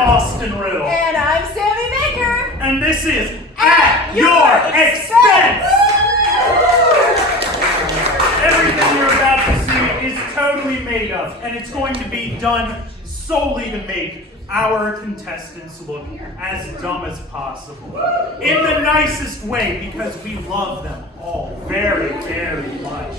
And I'm Sammi Baker. And this is At Your Expense! Everything you're about to see is totally made up, and it's going to be done solely to make our contestants look as dumb as possible. In the nicest way, because we love them all very, very much.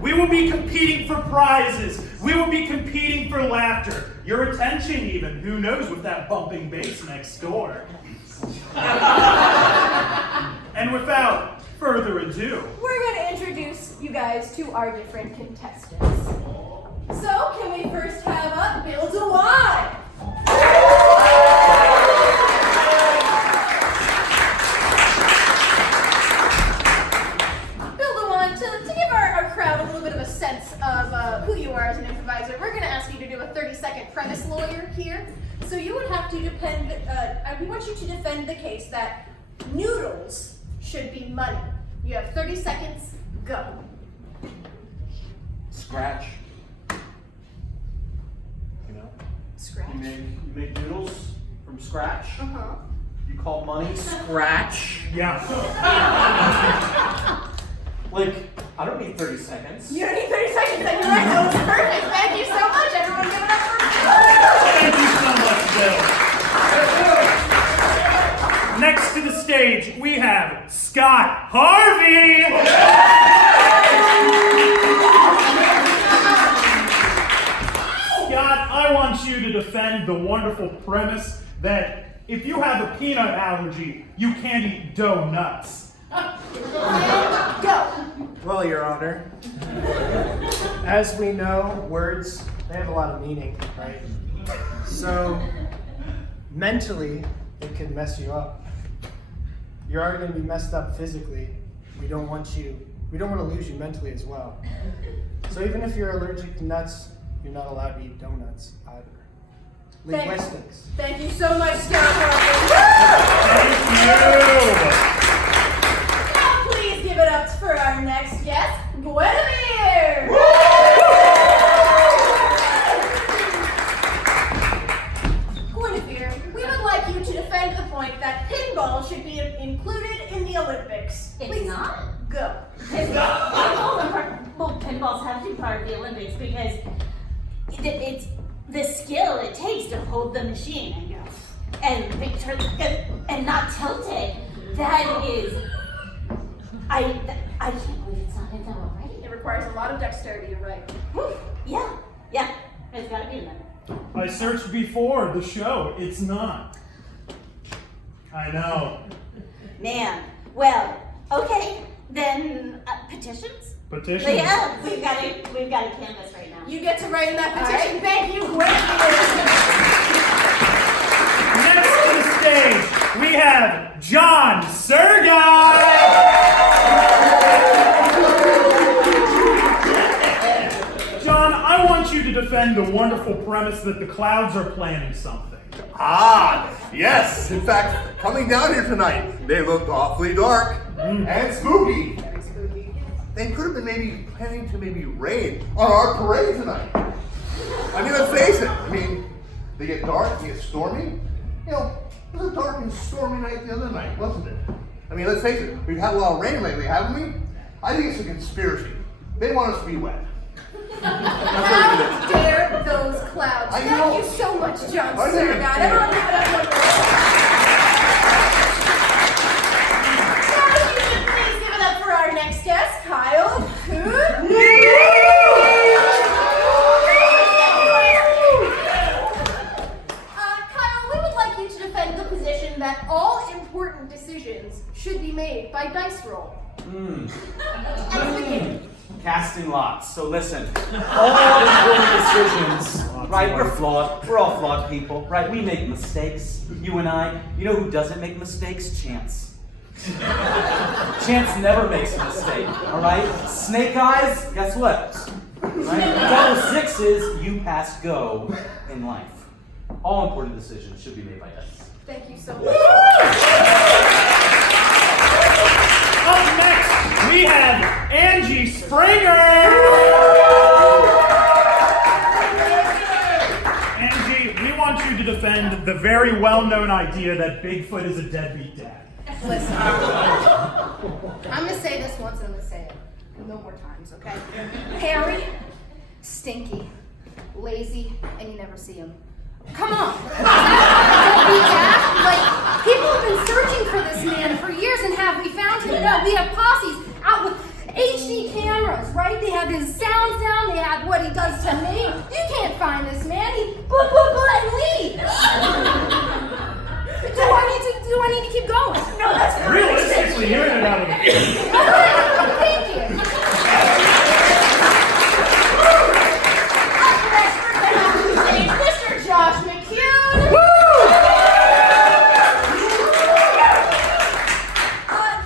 We will be competing for prizes. We will be competing for laughter. Your attention even. Who knows with that bumping bass next door. And without further ado, we're going to introduce you guys to our different contestants. So, can we first have up Bill DeWine? To give our crowd a little bit of a sense of who you are as an improviser, we're going to ask you to do a 30-second premise lawyer here. So you would have to we want you to defend the case that noodles should be money. You have 30 seconds, go. Scratch. You know? Scratch? You make noodles from scratch. Uh-huh. You call money scratch. yeah. Like, I don't need 30 seconds. You don't need 30 seconds, then you're right. That was perfect. Thank you so much. Everyone give it up for Thank you so much, Bill. Next to the stage, we have Scott Harvey. Scott, I want you to defend the wonderful premise that if you have a peanut allergy, you can't eat donuts. Go. Well, Your Honor, as we know, words, they have a lot of meaning, right? So, mentally, it can mess you up. You're already going to be messed up physically. We don't want to lose you mentally as well. So even if you're allergic to nuts, you're not allowed to eat donuts either. Linguistics. Thank you so much, Scott Harvey. Thank you. Please give it up for our next guest, Guinevere! Guinevere, we would like you to defend the point that pinball should be included in the Olympics. It's not? Go. Pinballs have to be part of the Olympics because it's the skill it takes to hold the machine and go and not tilt it. That is... I can't believe it's not in there already. It requires a lot of dexterity, you're right. Yeah, it's gotta be in there. I searched before the show. It's not. I know. Man, well, okay, then petitions? Petitions? Yeah, we've got a canvas right now. You get to write in that petition. Thank you, Guinevere. Next to the stage, we have John Sergei. John, I want you to defend the wonderful premise that the clouds are planning something. Ah, yes. In fact, coming down here tonight, they looked awfully dark and spooky. They could have been maybe planning to rain on our parade tonight. I mean, let's face it. I mean, they get dark, they get stormy. You know, it was a dark and stormy night the other night, wasn't it? I mean, let's face it. We've had a lot of rain lately, haven't we? I think it's a conspiracy. They want us to be wet. How dare those clouds? I know. Thank you so much, John I know. Sergei. Everyone give it up for Now, if you could please give it up for our next guest, Kyle Kuhn. Kyle, we would like you to defend the position that all important decisions should be made by dice roll. Casting lots. So listen, all important decisions, right? We're flawed. We're all flawed people, right? We make mistakes. You and I. You know who doesn't make mistakes? Chance. Chance never makes a mistake, all right? Snake eyes, guess what? Right? Double sixes, you pass go in life. All important decisions should be made by dice. Thank you so much. Up next, we have Angie Springer. Angie, we want you to defend the very well-known idea that Bigfoot is a deadbeat dad. Listen, I'm gonna say this once and I'm gonna say it no more times, okay? Hairy, stinky, lazy, and you never see him. Come on. Like, people have been searching for this man for years, and have we found him? No, we have posses out with HD cameras, right? They have his sounds down, they have what he does to me. You can't find this man. He blah, blah, blah, and leaves. Do I need to keep going? No, that's fine. Realistically, you're in and out of it. Thank you. Up next, we're gonna have to stage Mr. Josh McCune.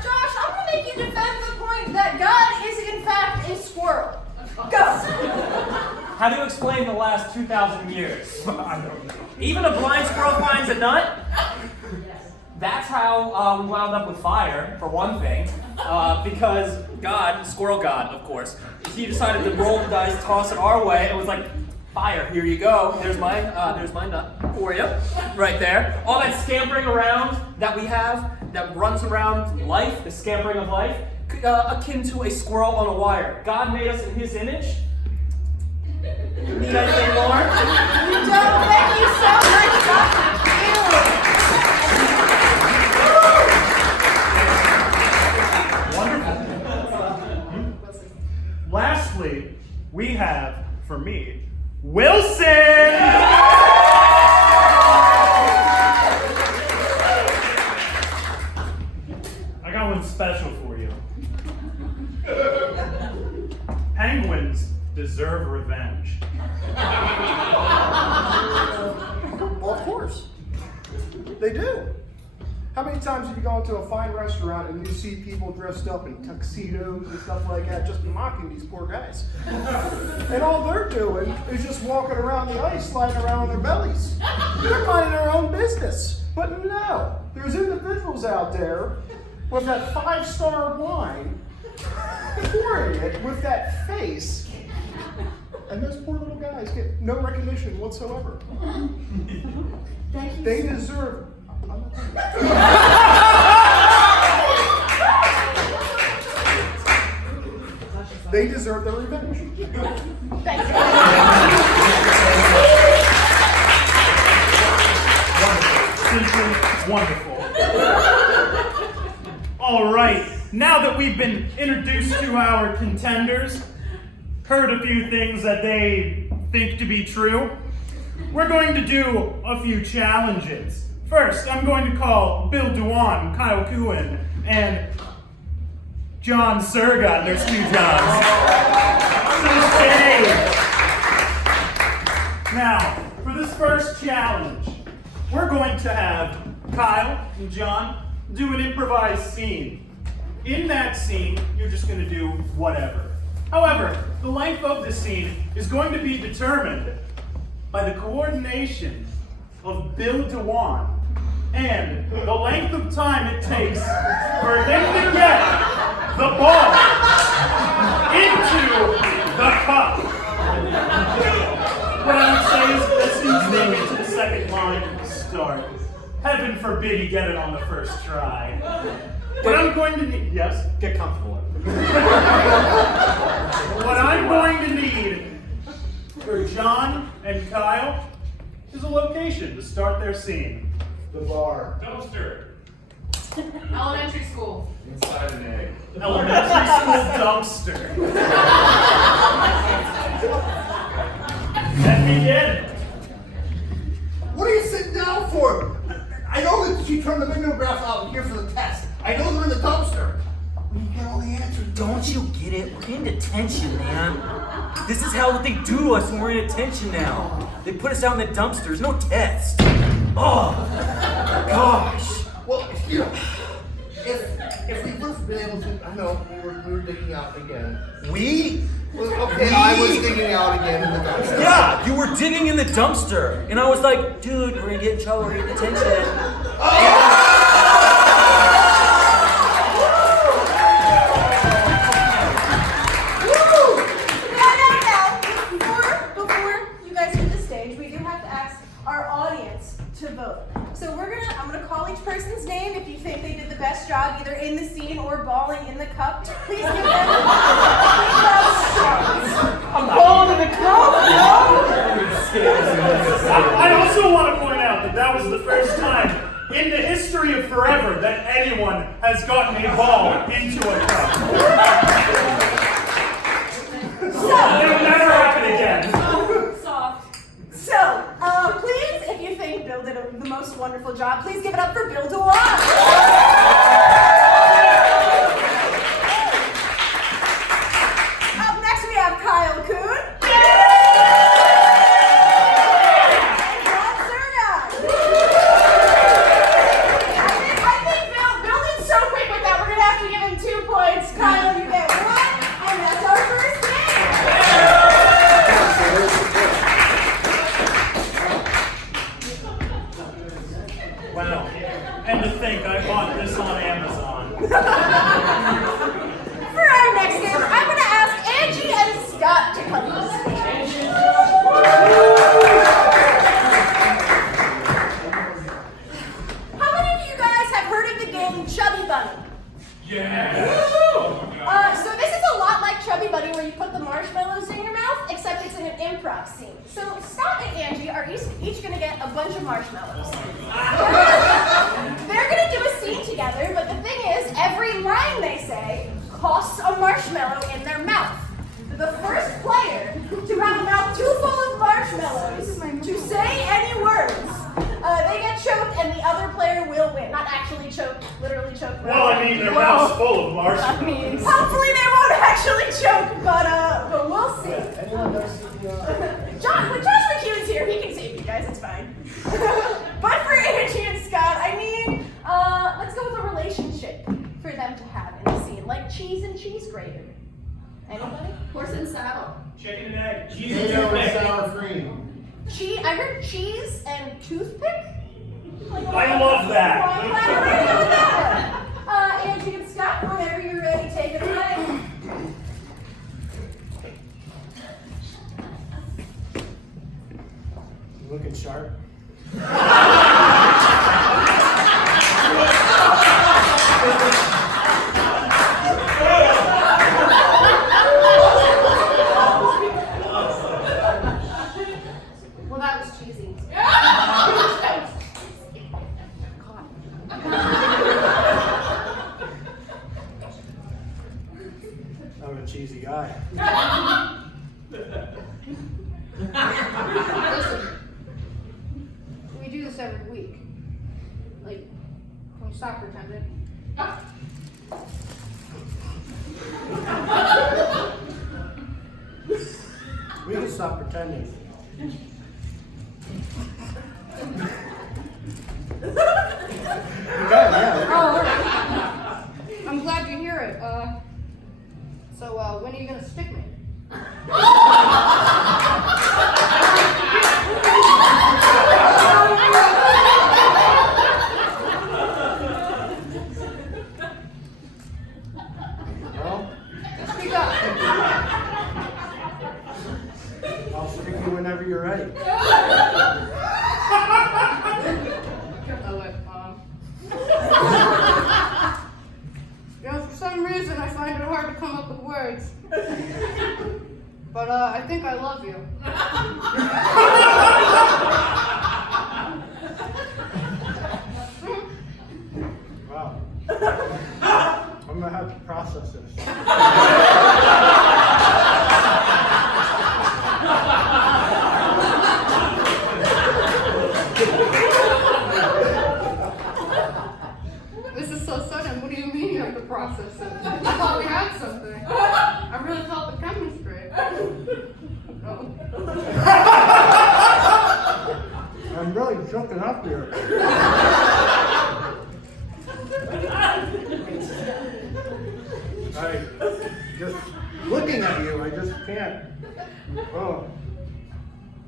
Josh, I'm gonna make you defend the point that God is in fact a squirrel. Go. How do you explain the last 2,000 years? Even a blind squirrel finds a nut? That's how we wound up with fire, for one thing. Because God, squirrel God, of course, he decided to roll the dice, toss it our way, and was like, fire, here you go. There's my nut for you, right there. All that scampering around that we have, that runs around life, the scampering of life, akin to a squirrel on a wire. God made us in his image. You need anything more? You don't. Thank you so much, Josh McCune. Lastly, we have, for me, Wilson! I got one special for you. Penguins deserve revenge. Well, of course. They do. How many times have you gone to a fine restaurant and you see people dressed up in tuxedos and stuff like that just mocking these poor guys? And all they're doing is just walking around the ice, sliding around on their bellies. They're minding their own business. But no, there's individuals out there with that 5-star wine, pouring it with that face, and those poor little guys get no recognition whatsoever. Thank you. They deserve. They deserve their revenge. Thank you. Simply wonderful. All right, now that we've been introduced to our contenders, heard a few things that they think to be true, we're going to do a few challenges. First, I'm going to call Bill Dewan, Kyle Kuhn, and John Surga. There's 2 Johns. To the stage. Now, for this first challenge, we're going to have Kyle and John do an improvised scene. In that scene, you're just going to do whatever. However, the length of the scene is going to be determined by the coordination of Bill Dewan and the length of time it takes for him to get the ball into the cup. What I would say is, as soon as they get to the second line, start. Heaven forbid you get it on the first try. What I'm going to need, yes? Get comfortable. What I'm going to need for John and Kyle is a location to start their scene. The bar. Dumpster. Elementary school. Inside an egg. Elementary school dumpster. Let me in. What are you sitting down for? I know that she turned the mimeograph out here for the test. I know they're in the dumpster. We get all the answers. Don't you get it? We're in detention, man. This is how they do to us when we're in detention now. They put us out in the dumpster. There's no test. Oh, gosh. Well, you know, if we would have been able to, I know we were digging out again. We? Well, okay, I was digging out again in the dumpster. Yeah, you were digging in the dumpster. And I was like, dude, we're gonna get in trouble. We're in detention. Before you guys hit the stage, we do have to ask our audience to vote. So I'm gonna call each person's name if you think they did the best job, either in the scene or balling in the cup. Please give them I'm balling in the cup, I also want to point out that that was the first time in the history of forever that anyone has gotten a ball into a cup. It'll never happen again. Soft. So, please, if you think Bill did the most wonderful job, please give it up for Bill DeWan. Up next we have Kyle Kuhn. And Brad Zernak. I think Bill did so quick with that, we're going to have to give him 2 points. Kyle, you get 1, and that's our first game. Wow. And to think I bought this on Amazon. For our next game, I'm going to ask Angie and Scott to come to the stage. How many of you guys have heard of the game Chubby Bunny? So this is a lot like Chubby Bunny, where you put the marshmallows in your mouth, except it's in an improv scene. So Scott and Angie are each going to get a bunch of marshmallows. They're going to do a scene together, but the thing is, every line they say costs a marshmallow in their mouth. The first player to have a mouth too full of marshmallows to say any words, they get choked, and the other player will win. Not actually choked, literally choked. Well, I mean, their mouth's full of marshmallows. Hopefully they won't actually choke, but we'll see. Anyone know CPR? Josh McHugh's here. He can save you guys. It's fine. But for Angie and Scott, I mean, let's go with a relationship for them to have in the scene, like cheese and cheese grater. Anybody? Horse and saddle. Chicken and egg. Cheese and Potato and toothpick. sour cream. I heard cheese and toothpick. I love that. Well, I'm glad we're ready with that one. Angie and Scott, whenever you're ready, take it away. You looking sharp? Well, that was cheesy. I'm a cheesy guy. Listen, we do this every week. Like, can we stop pretending? We can stop pretending. You got it, yeah. Oh, alright. I'm glad you hear it. So, when are you gonna stick me? Well, Speak up. I'll stick you whenever you're ready. Oh, wait, you know, for some reason, I find it hard to come up with words. But, I think I love you. Wow. I'm gonna have to process this. This is so sudden. What do you mean you have to process it? I thought we had something. I really thought the chemistry. Oh. I'm really choking up here. Just looking at you, I just can't. Oh.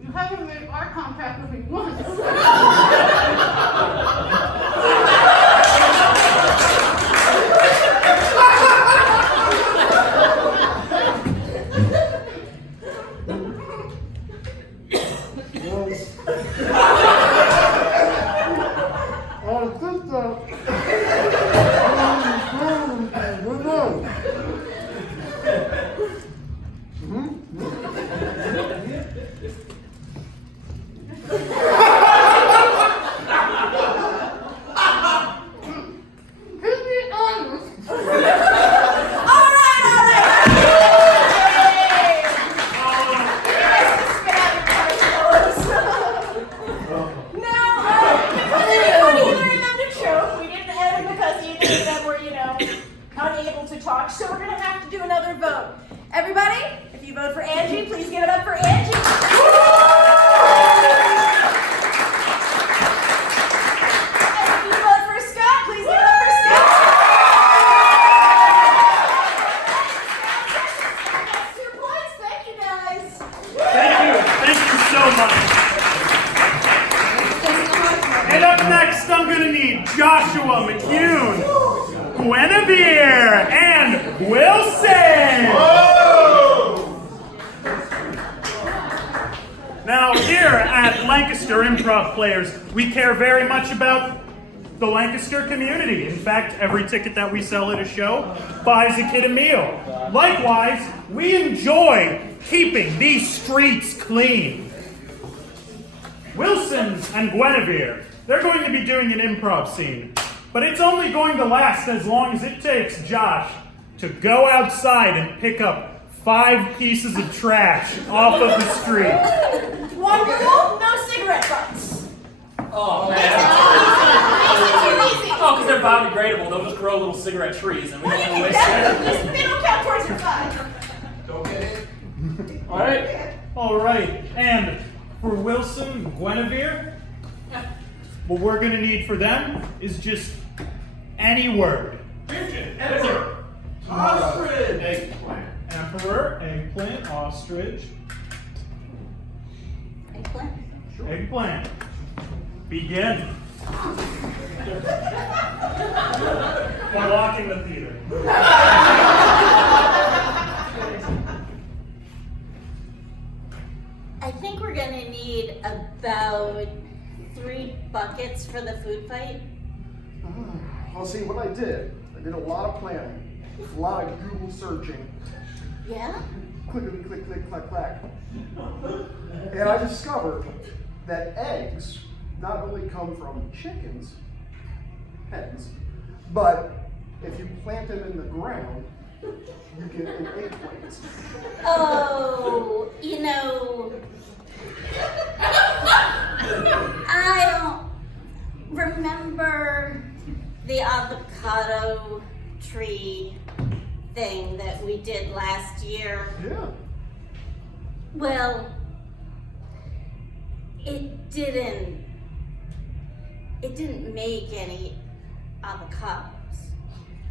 You haven't made eye contact with me once. Well, vote. Everybody, if you vote for Angie, please give it up for Angie. And if you vote for Scott, please give it up for Scott. That's 2 points. Thank you, guys. Thank you so much. And up next, I'm gonna need Joshua McCune, Guinevere, and Wilson. Now, here at Lancaster Improv Players, we care very much about the Lancaster community. In fact, every ticket that we sell at a show buys a kid a meal. Likewise, we enjoy keeping these streets clean. Wilson and Guinevere, they're going to be doing an improv scene, but it's only going to last as long as it takes Josh to go outside and pick up 5 pieces of trash off of the street. One rule, no cigarette butts. Oh, Makes man. it too easy. Oh, because they're biodegradable. They'll just grow little cigarette trees and we Well, don't you want to can waste it. they don't count towards your 5. Don't get it. All right, and for Wilson and Guinevere, what we're gonna need for them is just any word. Emperor. Ostrich. Eggplant. Emperor, eggplant, ostrich, Eggplant? eggplant. Begin. We're locking the theater. I think we're gonna need about 3 buckets for the food fight. Well, see, what I did a lot of planning, a lot of Google searching, Yeah? clickety click, click, clack, clack. And I discovered that eggs not only come from chickens, hens, but if you plant them in the ground, you get an eggplant. Oh, you know, I don't remember the avocado tree thing that we did last year. Yeah. Well, it didn't make any avocados.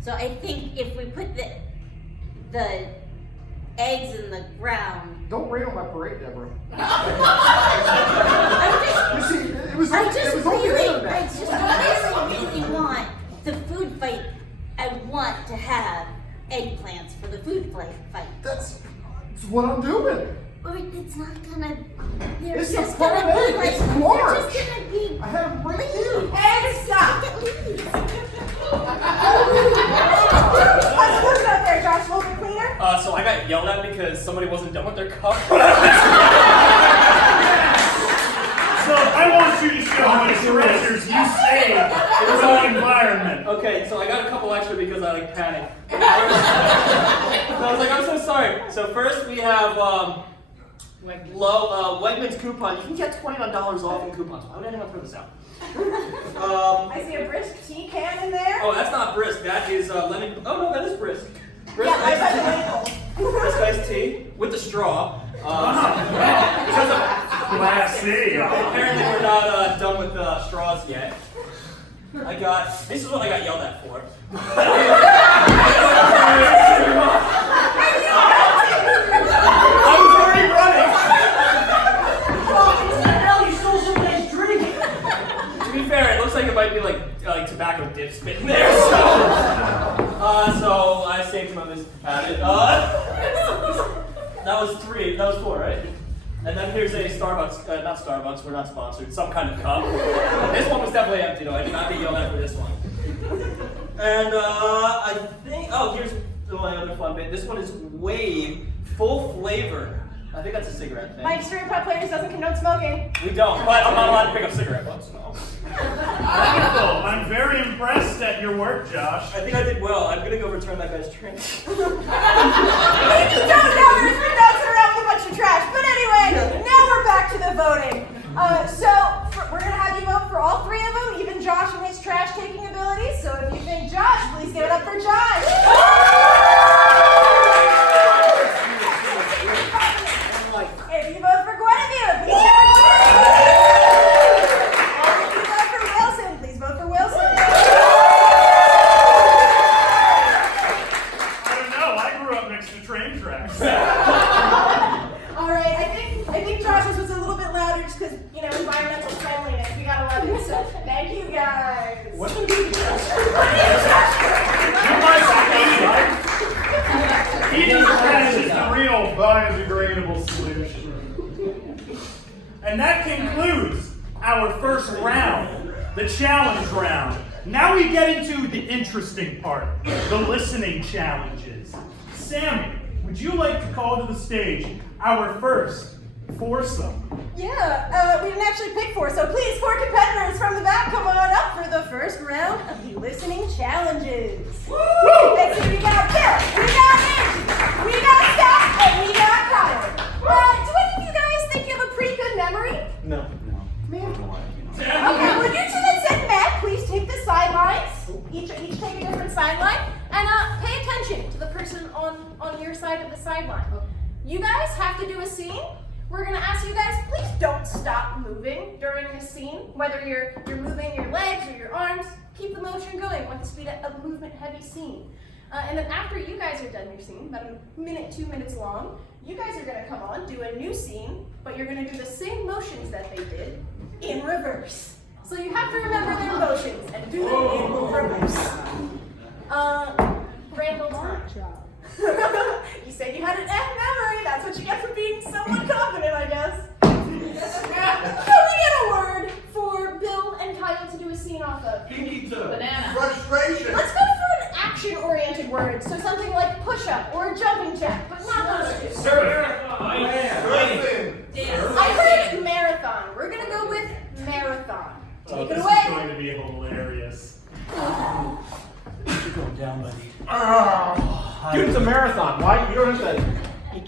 So I think if we put the eggs in the ground. Don't rain on my parade, Deborah. I'm You see, it was I on, it just was on the really internet. want the food fight. I want to have eggplants for the food fight. That's what I'm doing. But it's not gonna. They're It's just the gonna part of be it. like. It's They're March. just gonna be. I have them right here. And stop. Look at leaves. Let's move it up there, Josh. A little bit cleaner. So I got yelled at because somebody wasn't done with their cup. So I want you to show how many treasures you saved in the environment. Okay, so I got a couple extra because I like panicked. So I was like, I'm so sorry. So first we have Wegmans coupon. You can get $21 off in coupons. Why would anyone throw this out? I see a brisk tea can in there. Oh, that's not brisk. That is lemon. Oh no, that is brisk. Brisk Yeah, I iced bet the tea. label. Brisk iced tea with the straw. Classy. Apparently we're not done with the straws yet. This is what I got yelled at for. I was already running. To be fair, it looks like it might be like tobacco dip spit in there. So I saved some of this. That was 3. That was 4, right? And then here's a Starbucks, not Starbucks, we're not sponsored, some kind of cup. This one was definitely empty though, I did not get yelled at for this one. And I think, here's my other fun bit. This one is Wave Full Flavor. I think that's a cigarette thing. Mike's Improv Players doesn't condone smoking. We don't, but I'm not allowed to pick up cigarette butts, so. Wonderful. I'm very impressed at your work, Josh. I think I did well. I'm gonna go return that guy's drink. You don't know there's been notes around with a bunch of trash. But anyway, now we're back to the voting. We're going to have you vote for all 3 of them, even Josh and his trash taking abilities. So if you think Josh, please give it up for Josh. And that concludes our first round, the challenge round. Now we get into the interesting part, the listening challenges. Sammi, would you like to call to the stage our first foursome? Yeah, we didn't actually pick four, so please, four competitors from the back, come on up for the first round of the listening challenges. Woo! Let's see, we got Bill, we got Angie, we got Scott, and we got Kyle. Do any of you guys think you have a pretty good memory? No. Okay, well, you two that sit back, please take the sidelines. Each take a different sideline, and pay attention to the person on your side of the sideline. You guys have to do a scene. We're gonna ask you guys, please don't stop moving during this scene. Whether you're moving your legs or your arms, keep the motion going. We want this to be a movement-heavy scene. And then after you guys are done your scene, about a minute, 2 minutes long, you guys are gonna come on, do a new scene, but you're gonna do the same motions that they did in reverse. So you have to remember their motions and do them in reverse. Randall time. You said you had an F memory. That's what you get for being somewhat confident, I guess. Can we get a word for Bill and Kyle to do a scene off of? Banana. Frustration. Let's go for an action-oriented word. So something like push-up or jumping jack, but not those two. Listen. I heard marathon. We're gonna go with marathon. Take it This is away. going to be hilarious. You're going down, buddy. Dude, it's a marathon. Why? You don't have to.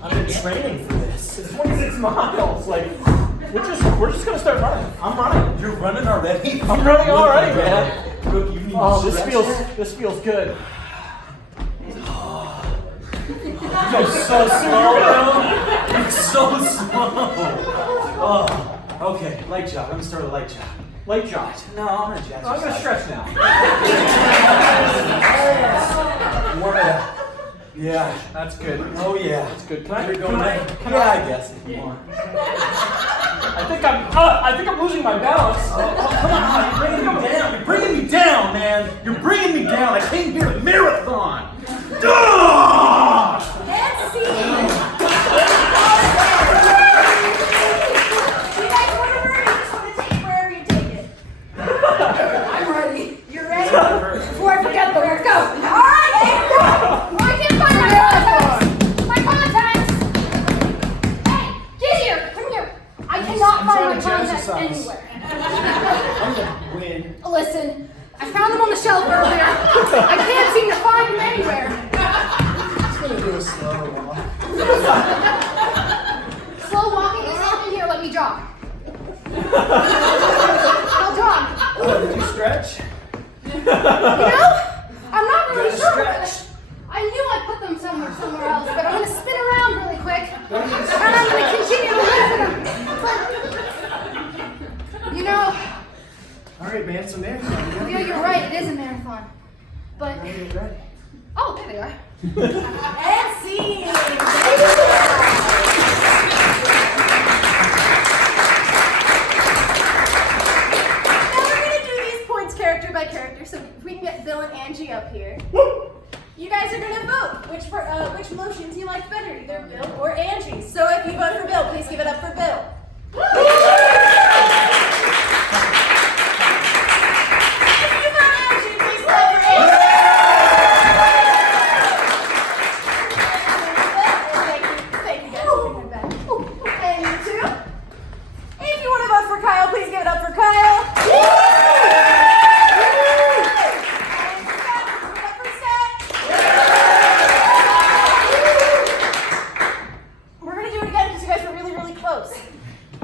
I've been training for this. It's 26 miles. Like, we're just gonna start running. I'm running. You're running already? I'm running already, man. Look, you need Oh, to this feels good. You're so slow, bro. You're so slow. Oh, okay. Light jog. Let me start a light jog. Light jog. No, I'm gonna jog. I'm gonna stretch now. Warm it up. Yeah. That's good. Oh yeah. That's good. Can I? You're Can going I? in? Can Yeah, I? I guess if you want. I think I'm losing my balance. Oh, come on, you're bringing me down. You're bringing me down, man. You're bringing me down. I came here to marathon. Let's see. You guys want to hurry? You just want to take it wherever you take it. I'm ready. You're ready? Before I forget them, let's go. All right, and go. I can't find my contacts. My contacts. Hey, get here. Come here. I cannot I'm find trying my to contacts jazzercise. anywhere. I'm gonna win. Listen, I found them on the shelf earlier. I can't seem to find them anywhere. I'm gonna do a slow walk. Slow walking is not in here. Let me jog. I'll jog. Oh, did you stretch? You know, I'm not really Gotta sure. stretch. I knew I put them somewhere else, but I'm going to spin around really quick. And I'm going to continue to look for them. But, you know, All right, man. So marathon. yeah, you're right. It is a marathon. But, Are you ready? oh, there they are. And scene. Character by character, so if we can get Bill and Angie up here. You guys are gonna vote which motions you like better, either Bill or Angie. So if you vote for Bill, please give it up for Bill. If you vote Angie, please clap for Angie. Thank you guys for bringing it back. And you too. If you want to vote for Kyle, please give it up for Kyle.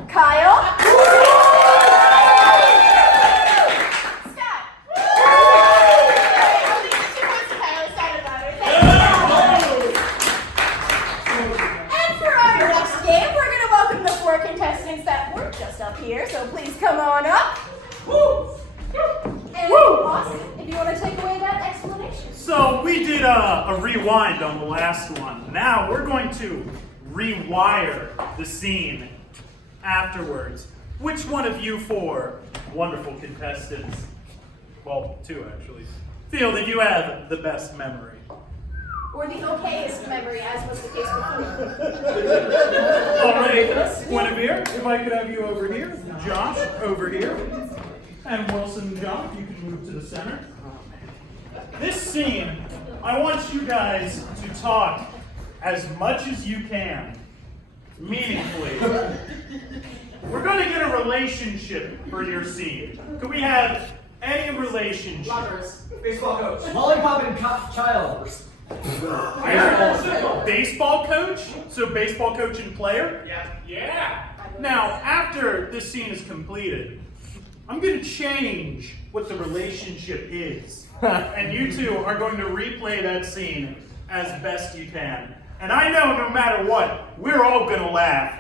Kyle. Scott. I'll leave the 2 points to Kyle. Excited about it. And for our next game, we're going to welcome the 4 contestants that were just up here. So please come on up. And Austin, if you want to take away that explanation. So we did a rewind on the last one. Now we're going to rewire the scene afterwards. Which one of you 4 wonderful contestants, well, 2 actually, feel that you have the best memory? Or the okayest memory, as was the case before. All right, Guinevere, if I could have you over here, Josh over here, and Wilson and John, if you could move to the center. This scene, I want you guys to talk as much as you can, meaningfully. We're going to get a relationship for your scene. Could we have any relationship? Lovers. Baseball coach. Lollipop and child. I heard baseball coach? So baseball coach and player? Yeah. Now, after this scene is completed, I'm going to change what the relationship is. And you two are going to replay that scene as best you can. And I know no matter what, we're all going to laugh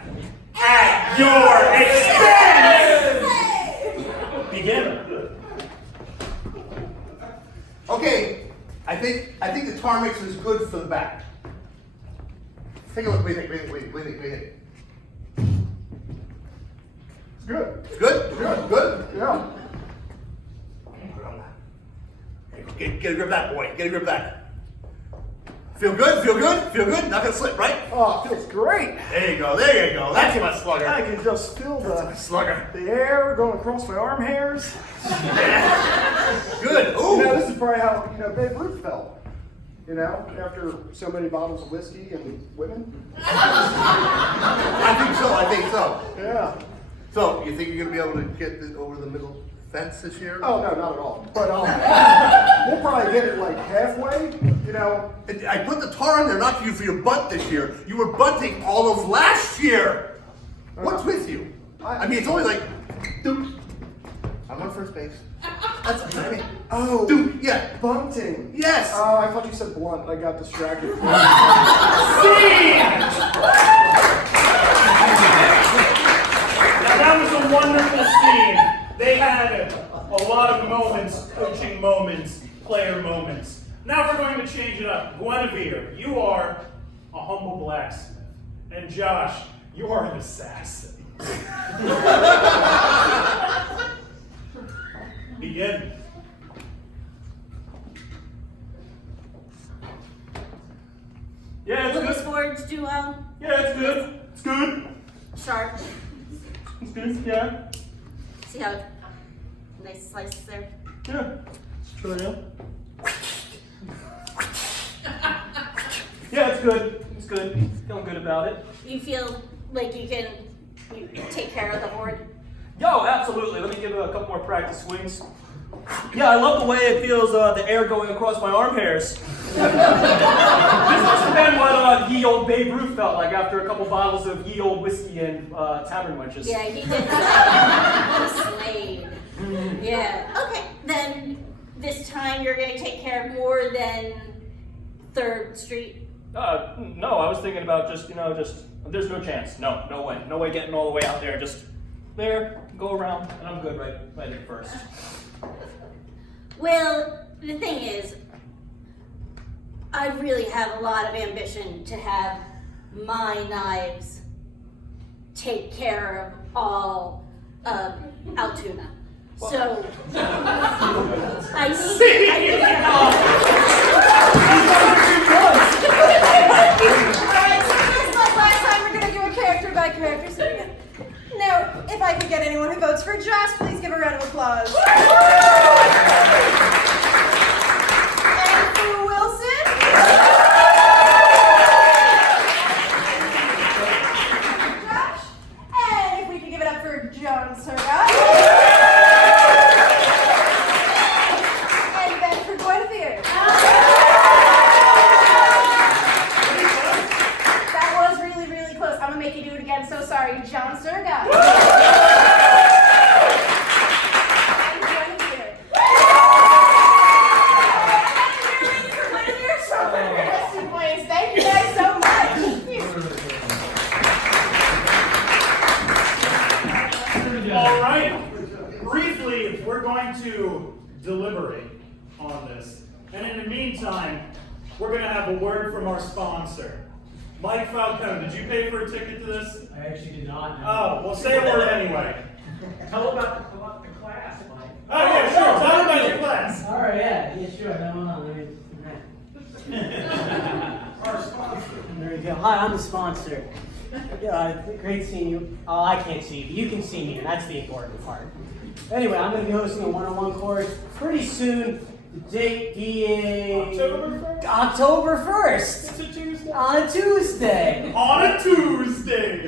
at your expense! Begin. Okay, I think the tar mix is good for the back. Take a look. What do you think? It's good. It's good? Good? Yeah. Get a grip of that, boy. Get a grip of that. Feel good? Feel good? Feel good? Not gonna slip, right? Oh, it feels great. There you go. There you go. That's my slugger. I can just feel Slugger. the air going across my arm hairs. Good. Ooh. You know, this is probably how Babe Ruth felt. You know, after so many bottles of whiskey and women. I think so. Yeah. So, you think you're gonna be able to get this over the middle fence this year? Oh no, not at all. But we'll probably get it like halfway. You know. I put the tar in there not for your butt this year. You were bunting all of last year. What's with you? I mean, it's only like, doop. I'm on first base. That's what I mean. Oh. Doop. Yeah. Bunting. Yes. Oh, I thought you said blunt. I got distracted. Now that was a wonderful scene. They had a lot of moments, coaching moments, player moments. Now we're going to change it up. Guinevere, you are a humble blacksmith. And Josh, you are an assassin. Begin. Yeah, it's Will this good. forge do well? Yeah, it's good. It's good. Sharp. It's good. Yeah. See how nice slices there? Yeah. Sure, yeah. Yeah, it's good. It's good. Feeling good about it. You feel like you can take care of the horde? Yo, absolutely. Let me give it a couple more practice swings. Yeah, I love the way it feels, the air going across my arm hairs. This must have been what ye old Babe Ruth felt like after a couple bottles of ye old whiskey and tavern wenches. Yeah, he did. Slade. Yeah. Okay, then this time you're going to take care of more than 3rd Street. No, I was thinking about just, there's no chance. No way. No way getting all the way out there. Just there, go around, and I'm good right at first. Well, the thing is, I really have a lot of ambition to have my knives take care of all of Altoona. So, I need Alright, so just like last time, we're gonna do a character by character. So now, if I could get anyone who votes for Josh, please give a round of applause. And for Wilson. Josh. And if we could give it up for John Surga. And then for Guinevere. That was really, really close. I'm gonna make you do it again. So sorry, John Surga. And Guinevere. Guinevere, so fantastic, please. Thank you guys so much. All right. Briefly, we're going to deliberate on this. And in the meantime, we're going to have a word from our sponsor. Mike Falcone, did you pay for a ticket to this? I actually did not. Oh, well, say a word anyway. Tell about the class, Mike. Oh, yeah, sure. Tell them about your class. All right, yeah, sure. No, let me. There we go. Hi, I'm the sponsor. Great seeing you. Oh, I can't see you, but you can see me, and that's the important part. Anyway, I'm going to be hosting a one-on-one course pretty soon. The date being October 1st. It's a Tuesday. On a Tuesday. On a Tuesday.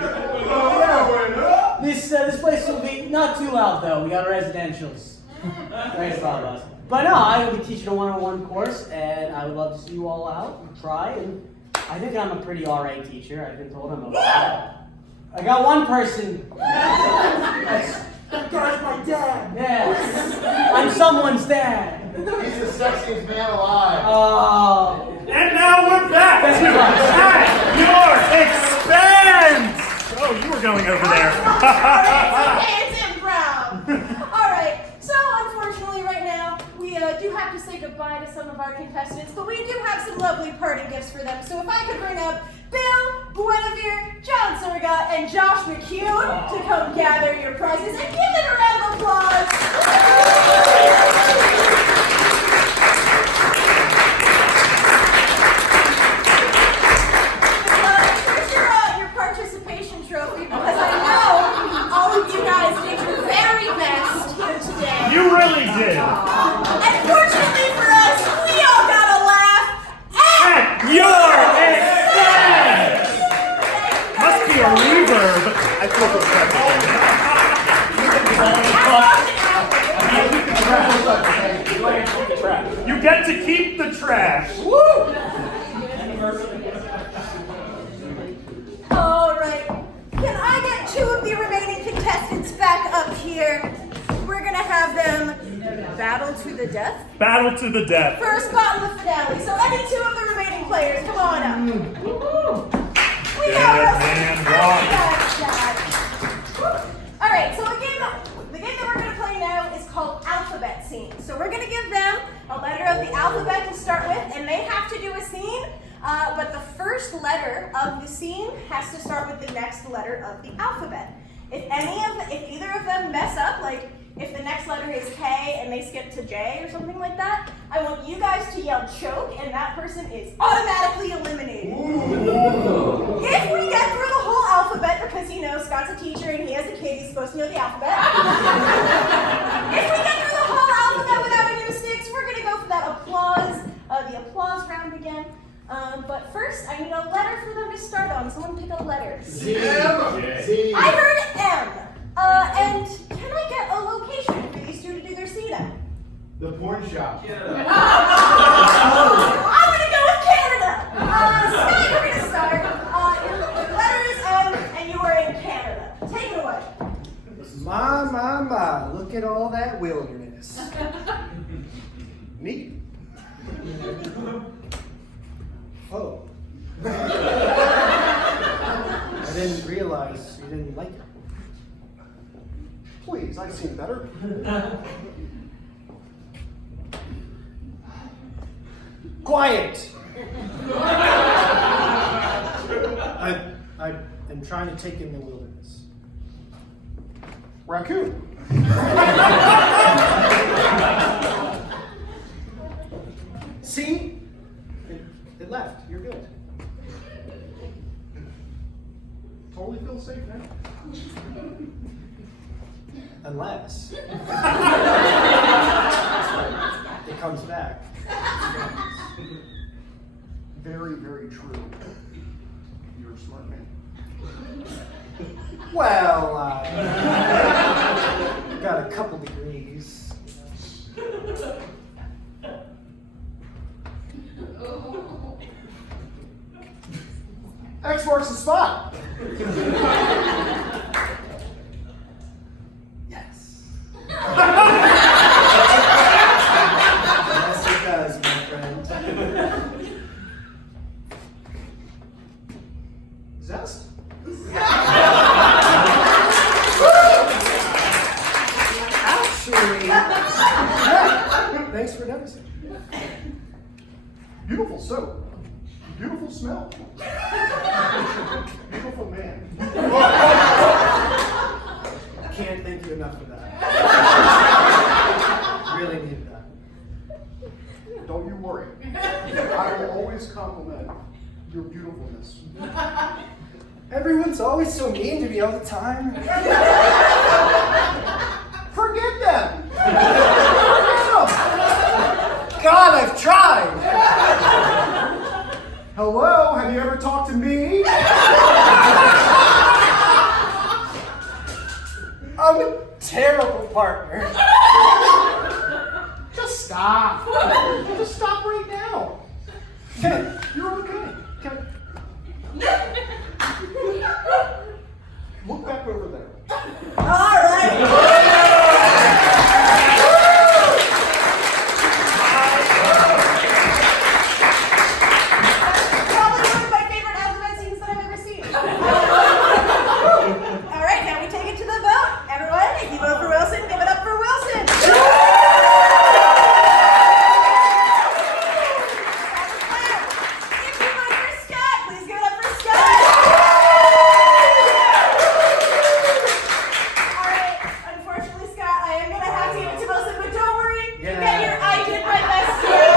This place will be not too loud though. We got residentials right above us. But no, I will be teaching a one-on-one course, and I would love to see you all out and try. And I think I'm a pretty alright teacher. I've been told I'm a. I got one person. That guy's my dad. Yes, I'm someone's dad. He's the sexiest man alive. Oh. And now we're back to At Your Expense! Oh, you were going over there. It's improv. All right. So unfortunately, right now we do have to say goodbye to some of our contestants, but we do have some lovely party gifts for them. So if I could bring up Bill, Guinevere, John Sorga, and Josh McCune to come gather your prizes and give them a round of applause. Here's your participation trophy, because I know all of you guys did your very best here today. You really did. And fortunately for us, we all got a laugh At Your Expense! Must be a reverb. I feel so You get to keep the trash. All right. Can I get two of the remaining contestants back up here? We're gonna have them battle to the death Battle to the death. for a spot in the finale. So any two of the remaining players, come on up. We got Dead us. man walking. All right. So the game that we're gonna play now is called Alphabet Scene. So we're gonna give them a letter of the alphabet to start with, and they have to do a scene. But the first letter of the scene has to start with the next letter of the alphabet. If either of them mess up, like if the next letter is K and they skip to J or something like that, I want you guys to yell choke, and that person is automatically eliminated. If we get through the whole alphabet, because Scott's a teacher and he has a kid, he's supposed to know the alphabet. If we get through the whole alphabet without any mistakes, we're gonna go for that the applause round again. But first, I need a letter for them to start on. Someone pick a letter. Z. I heard M. And can I get a location for these two to do their scene at? The porn shop. I'm gonna go with Canada. Scott, you're gonna start. Your letter is M, and you are in Canada. Take it away. My, look at all that wilderness. Neat. Oh. I didn't realize you didn't like it. Please, I've seen better. Quiet! I am trying to take in the wilderness. Raccoon. See? It left. You're good. Totally feel safe now. Unless it comes back. Very, very true. You're a smart man. Well, I got a couple degrees. X marks the spot. Yes. Yes, it does, my friend. Zest? Actually, yeah. Thanks for noticing. Beautiful soap. Beautiful smell. Beautiful man. Can't thank you enough for that. Really needed that. Don't you worry. I will always compliment your beautifulness. Everyone's always so mean to me all the time. Forget them! God, I've tried! Hello, have you ever talked to me? I'm a terrible partner. Just stop. Just stop right now. Okay, you're okay. Okay. Look back over there. All right. Probably one of my favorite alphabet scenes that I've ever seen. All right, now we take it to the vote. Everyone, if you vote for Wilson, give it up for Wilson. If you vote for Scott, please give it up for Scott. All right, unfortunately, Scott, I am gonna have to give it to Wilson, but don't worry. You get your I did my best here.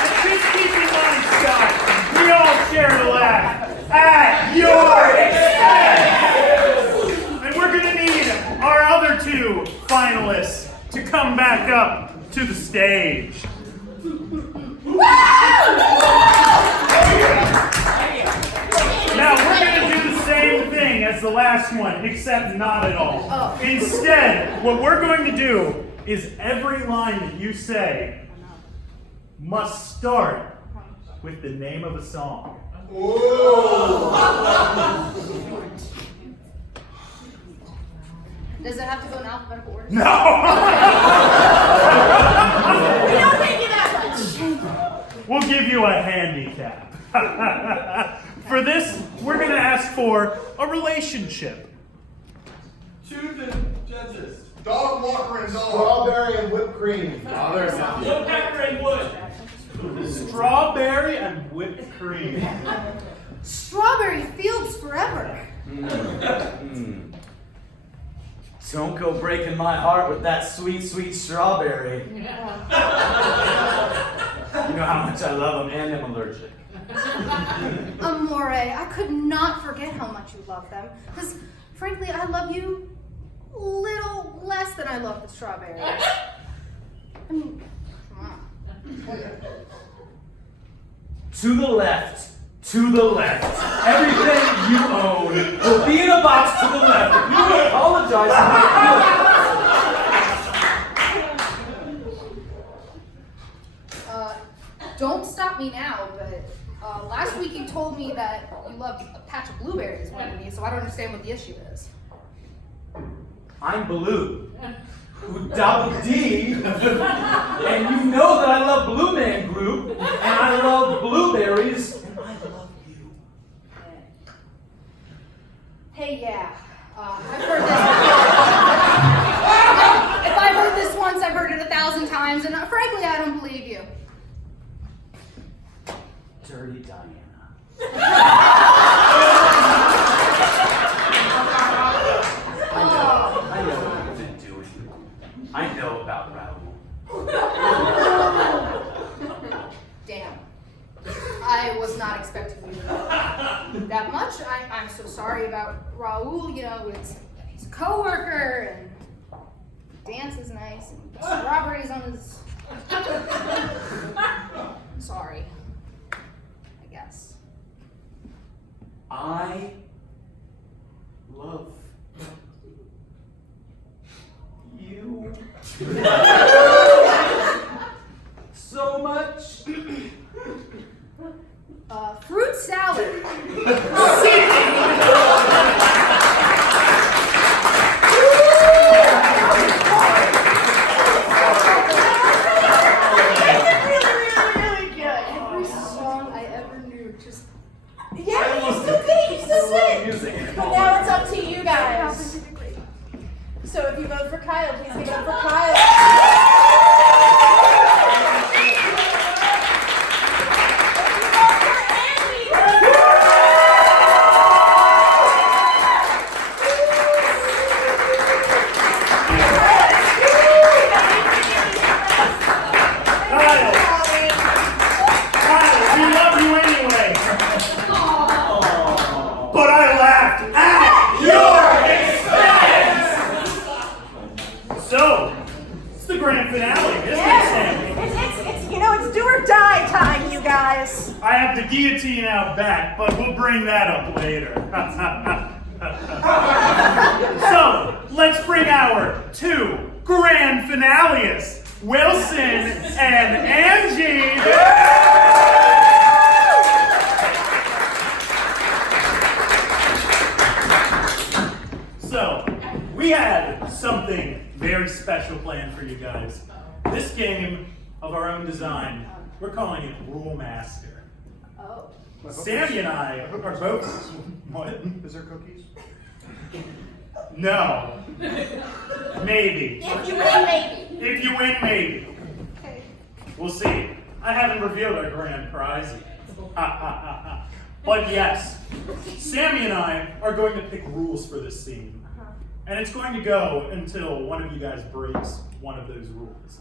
And just keep in mind, Scott, we all share a laugh at your expense. And we're gonna need our other two finalists to come back up to the stage. Now we're gonna do the same thing as the last one, except not at all. Instead, what we're going to do is every line that you say must start with the name of a song. Does it have to go in alphabetical order? No! We don't take you that much. We'll give you a handicap. For this, we're going to ask for a relationship. To the judges. Dog walker and dog. Strawberry and whipped cream. Woodpecker and wood. Strawberry and whipped cream. Strawberry fields forever. Don't go breaking my heart with that sweet, sweet strawberry. You know how much I love them and I'm allergic. Amore, I could not forget how much you love them. Because, frankly, I love you a little less than I love the strawberry. I mean, come on. To the left. To the left. Everything you own will be in a box to the left. If you will apologize for my Don't stop me now, but last week you told me that you loved a patch of blueberries more than me, so I don't understand what the issue is. I'm Baloo. Double D. And you know that I love Blue Man Group, and I love blueberries, and I love you. Hey, yeah. I've heard this before. If I've heard this once, I've heard it 1,000 times, and frankly, I don't believe you. Dirty Diana. I know what you've been doing. I know about Raoul. Damn. I was not expecting you that much. I'm so sorry about Raoul. You know, he's a coworker, and he dances nice, and strawberries on his. I'm sorry. I guess. I love you so much. Fruit salad. Really good. Every song I ever knew, just yeah, you still did. You still did. But now it's up to you guys. So if you vote for Kyle, please give it up for Kyle. It's the grand finale, isn't it, Yeah, Sammy? it's do or die time, you guys. I have the guillotine out back, but we'll bring that up later. So, let's bring our two grand finalists, Wilson and Angie. So, we had something very special planned for you guys. This game of our own design, we're calling it Rule Master. Oh. Sammy and I are both. What? Is there cookies? No. Maybe. If you win, maybe. If you win, maybe. Okay. We'll see. I haven't revealed our grand prize yet. But yes, Sammy and I are going to pick rules for this scene. And it's going to go until one of you guys breaks one of those rules.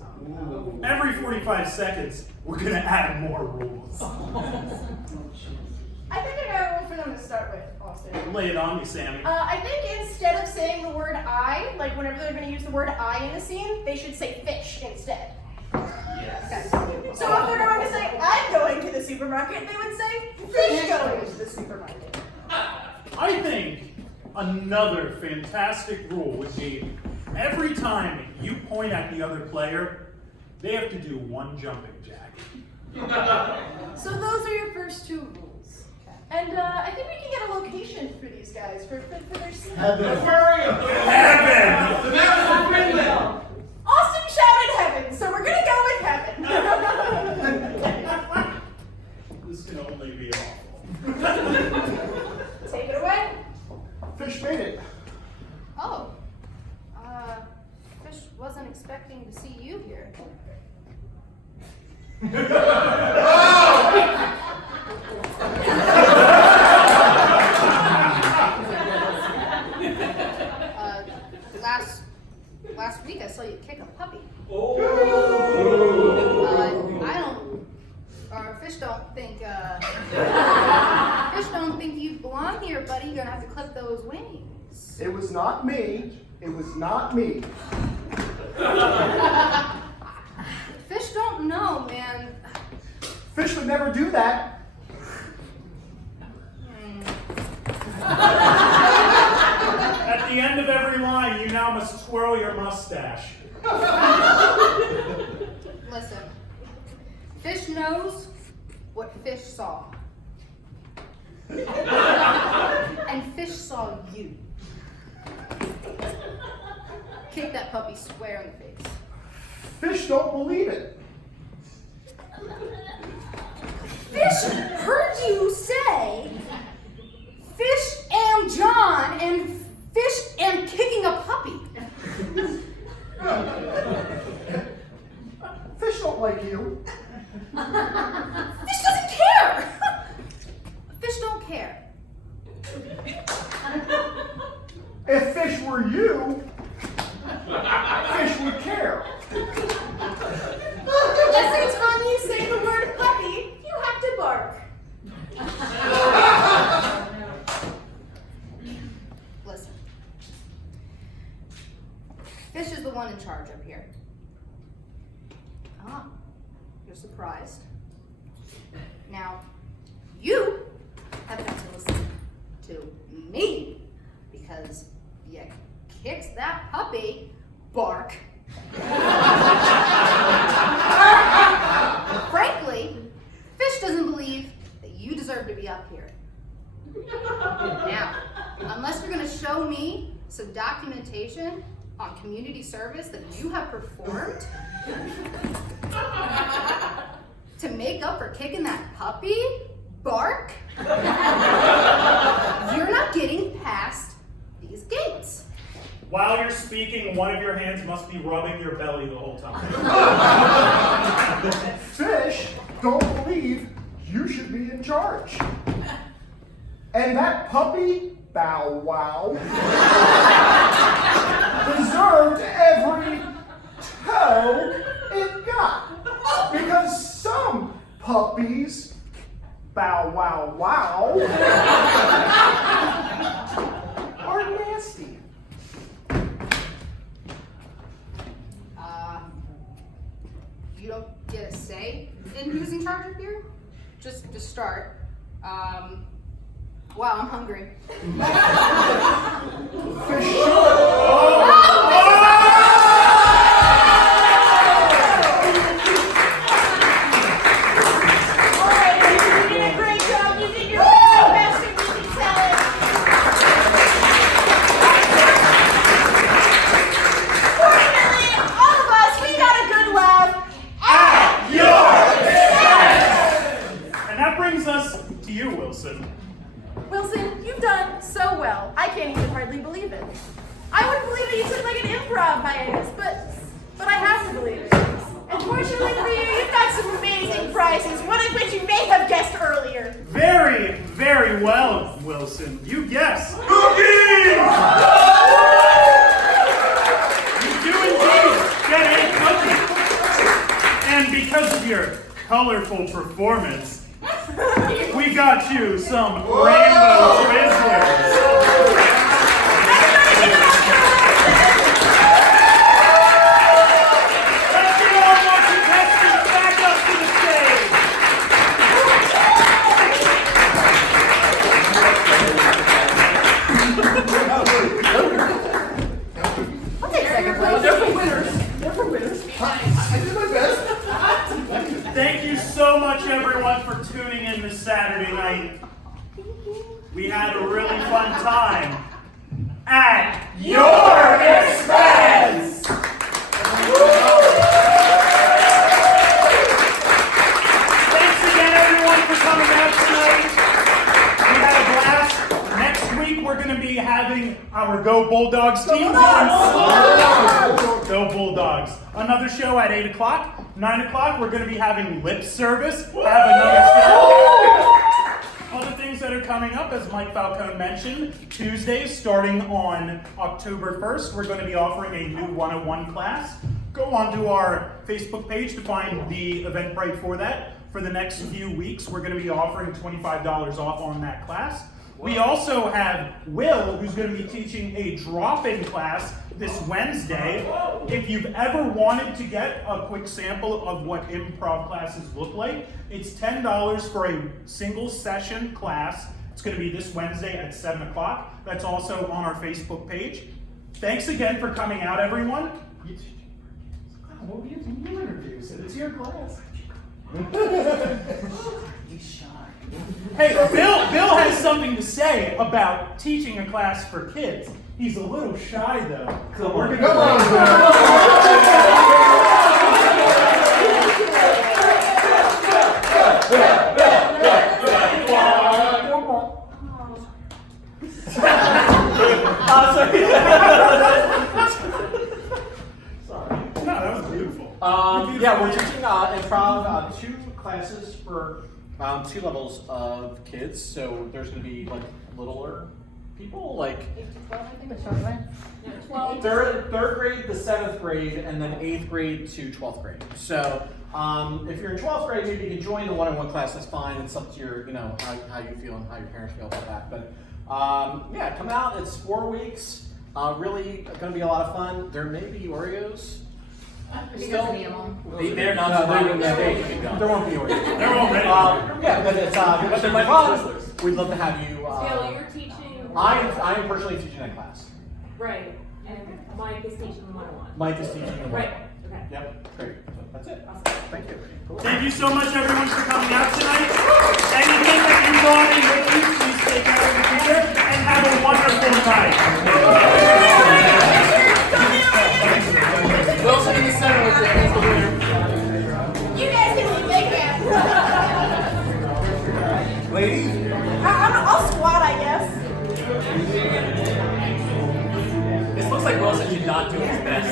Every 45 seconds, we're going to add more rules. I think I got a rule for them to start with, Austin. Lay it on me, Sammy. I think instead of saying the word I, like whenever they're going to use the word I in a scene, they should say fish instead. Yes. Okay. So if they're going to say, I'm going to the supermarket, they would say, fish going to the supermarket. I think another fantastic rule would be every time you point at the other player, they have to do one jumping jack. So those are your first two rules. And I think we can get a location for these guys for their scene. Heaven! Austin shouted heaven, so we're gonna go with heaven. This can only be awful. Take it away. Fish made it. Oh. Fish wasn't expecting to see you here. Last week I saw you kick a puppy. Fish don't think you belong here, buddy. You're gonna have to clip those wings. It was not me. It was not me. Fish don't know, man. Fish would never do that. At the end of every line, you now must twirl your mustache. Listen. Fish knows what fish saw. And fish saw you. Kick that puppy square in the face. Fish don't believe it. Fish heard you say, Fish am John, and Fish am kicking a puppy. Fish don't like you. Fish doesn't care. Fish don't care. If fish were you, fish would care. Every time you say the word puppy, you have to bark. Listen. Fish is the one in charge up here. Ah, you're surprised. Now, you have got to listen to me because you kicked that puppy, bark. Frankly, Fish doesn't believe that you deserve to be up here. Now, unless you're going to show me some documentation on community service that you have performed to make up for kicking that puppy, bark, you're not getting past these gates. While you're speaking, one of your hands must be rubbing your belly the whole time. Fish don't believe you should be in charge. And that puppy, Bow Wow, deserved every toe it got. Because some puppies, Bow Wow Wow, are nasty. you don't get a say in who's in charge up here. Just to start, wow, I'm hungry. For sure. Wilson, you've done so well. I can't even hardly believe it. I wouldn't believe that you took like an improv hiatus, but I have to believe it. And fortunately for you, you've got some amazing prizes, one of which you may have guessed earlier. Very, very well, Wilson. You guessed. Cookies! You do indeed get a cookie. And because of your colorful performance, we got you some rainbow Twizzlers. Let's get all of our contestants back up to the stage. I'll take second place. They're for winners. I did my best. Thank you so much, everyone, for tuning in this Saturday night. We had a really fun time at your expense. Thanks again, everyone, for coming out tonight. We had a blast. Next week, we're going to be having our Go Bulldogs team on. Go Bulldogs. Another show at 8 o'clock. 9 o'clock, we're going to be having lip service. Have another show. Other things that are coming up, as Mike Falcone mentioned, Tuesdays starting on October 1st, we're going to be offering a new 101 class. Go onto our Facebook page to find the Eventbrite for that. For the next few weeks, we're going to be offering $25 off on that class. We also have Will, who's going to be teaching a drop-in class this Wednesday. If you've ever wanted to get a quick sample of what improv classes look like, it's $10 for a single session class. It's going to be this Wednesday at 7 o'clock. That's also on our Facebook page. Thanks again for coming out, everyone. What were you doing? You interviews. It's your class. He's shy. Hey, Bill has something to say about teaching a class for kids. He's a little shy, though. So we're Come on, Sorry. No, that was beautiful. Yeah, we're teaching improv, 2 classes for 2 levels of kids. So there's going to be like littler people, like 3rd grade to 7th grade, and then 8th grade to 12th grade. So if you're in 12th grade, maybe you can join the one-on-one class. That's fine. It's up to your, how you feel and how your parents feel about that. But yeah, come out. It's 4 weeks. Really going to be a lot of fun. There may be Oreos. They're not surviving the stage. There won't be Oreos. They're already. Yeah, but it's But there might be fun. Twizzlers. We'd love to have you. Taylor, you're teaching. I am personally teaching that class. Right. And Mike is teaching 101. Mike is teaching the Right. Okay. Yep. Great. That's it. Awesome. Thank you. Thank you so much, everyone, for coming out tonight. Anything that you brought in with you, please take care of the future and have a wonderful night. Wilson in the center with you. He's the winner. You guys can leave, they can. ladies. I'll squat, I guess. This looks like Wilson did not do his best.